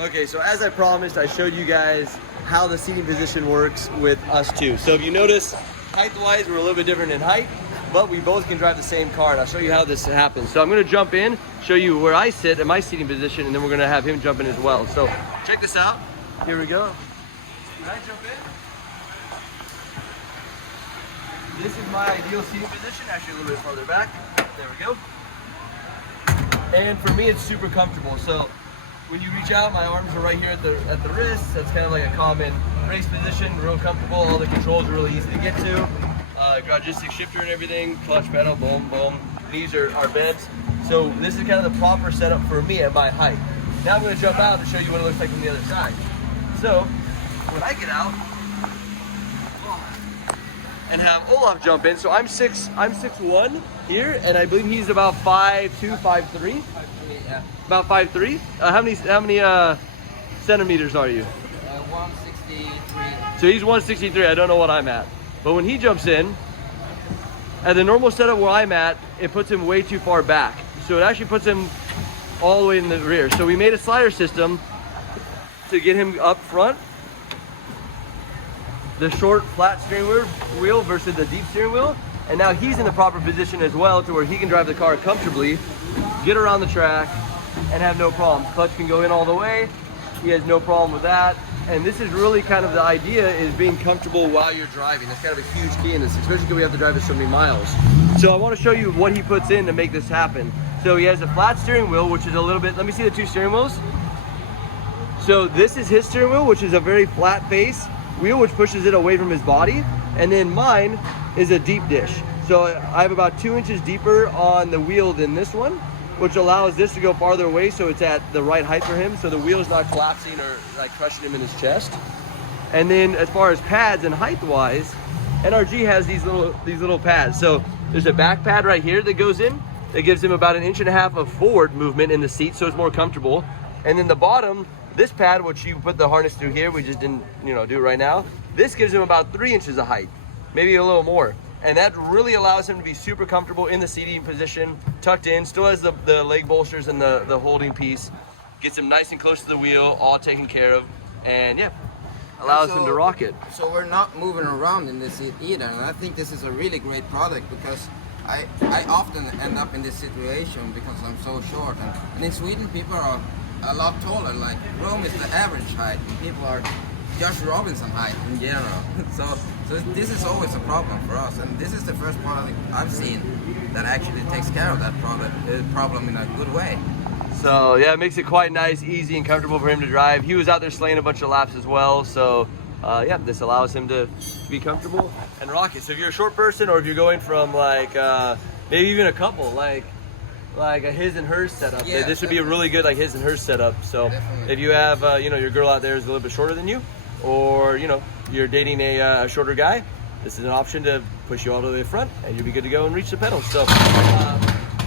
Okay, so as I promised, I showed you guys how the seating position works with us two. So if you notice, height-wise, we're a little bit different in height, but we both can drive the same car, and I'll show you how this happens. So I'm gonna jump in, show you where I sit in my seating position, and then we're gonna have him jump in as well. So check this out. Here we go. Can I jump in? This is my ideal seating position, actually a little bit farther back. There we go. And for me, it's super comfortable. So when you reach out, my arms are right here at the wrist. That's kind of like a common race position, real comfortable. All the controls are really easy to get to. Garage stick shifter and everything, clutch pedal, boom, boom. These are our beds. So this is kind of the proper setup for me at my height. Now I'm gonna jump out to show you what it looks like from the other side. So when I get out and have Olof jump in, so I'm 6'1" here, and I believe he's about 5'2", 5'3". Yeah. About 5'3". How many centimeters are you? 163. So he's 163. I don't know what I'm at. But when he jumps in, at the normal setup where I'm at, it puts him way too far back. So it actually puts him all the way in the rear. So we made a slider system to get him up front. The short flat steering wheel versus the deep steering wheel. And now he's in the proper position as well to where he can drive the car comfortably, get around the track, and have no problems. Clutch can go in all the way. He has no problem with that. And this is really kind of the idea, is being comfortable while you're driving. That's kind of a huge key in this, especially because we have to drive this so many miles. So I want to show you what he puts in to make this happen. So he has a flat steering wheel, which is a little bit, let me see the two steering wheels. So this is his steering wheel, which is a very flat face wheel, which pushes it away from his body. And then mine is a deep dish. So I have about 2 inches deeper on the wheel than this one, which allows this to go farther away so it's at the right height for him, so the wheel's not collapsing or like crushing him in his chest. And then as far as pads and height-wise, NRG has these little pads. So there's a back pad right here that goes in. That gives him about 1.5 inches of forward movement in the seat, so it's more comfortable. And then the bottom, this pad, which you put the harness through here, we just didn't do it right now. This gives him about 3 inches of height, maybe a little more. And that really allows him to be super comfortable in the seating position, tucked in, still has the leg bolsters and the holding piece. Gets him nice and close to the wheel, all taken care of. And yeah, allows him to rock it. So we're not moving around in this seat either. And I think this is a really great product because I often end up in this situation because I'm so short. And in Sweden, people are a lot taller. Like Rome is the average height, and people are Josh Robinson height in general. So this is always a problem for us, and this is the first product I've seen that actually takes care of that problem in a good way. So yeah, it makes it quite nice, easy, and comfortable for him to drive. He was out there slaying a bunch of laps as well, so yeah, this allows him to be comfortable and rock it. So if you're a short person, or if you're going from like maybe even a couple, like a his and hers setup, yeah, this would be a really good like his and hers setup. So definitely. If you have your girl out there is a little bit shorter than you, or you're dating a shorter guy, this is an option to push you all the way to the front, and you'll be good to go and reach the pedals. So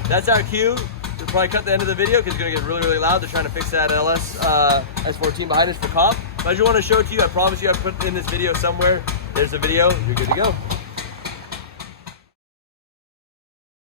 that's our cue. We'll probably cut the end of the video because it's going to get really, really loud. They're trying to fix that LS S14 behind us for comp. But I just want to show it to you. I promise you I put in this video somewhere. There's the video. You're good to go.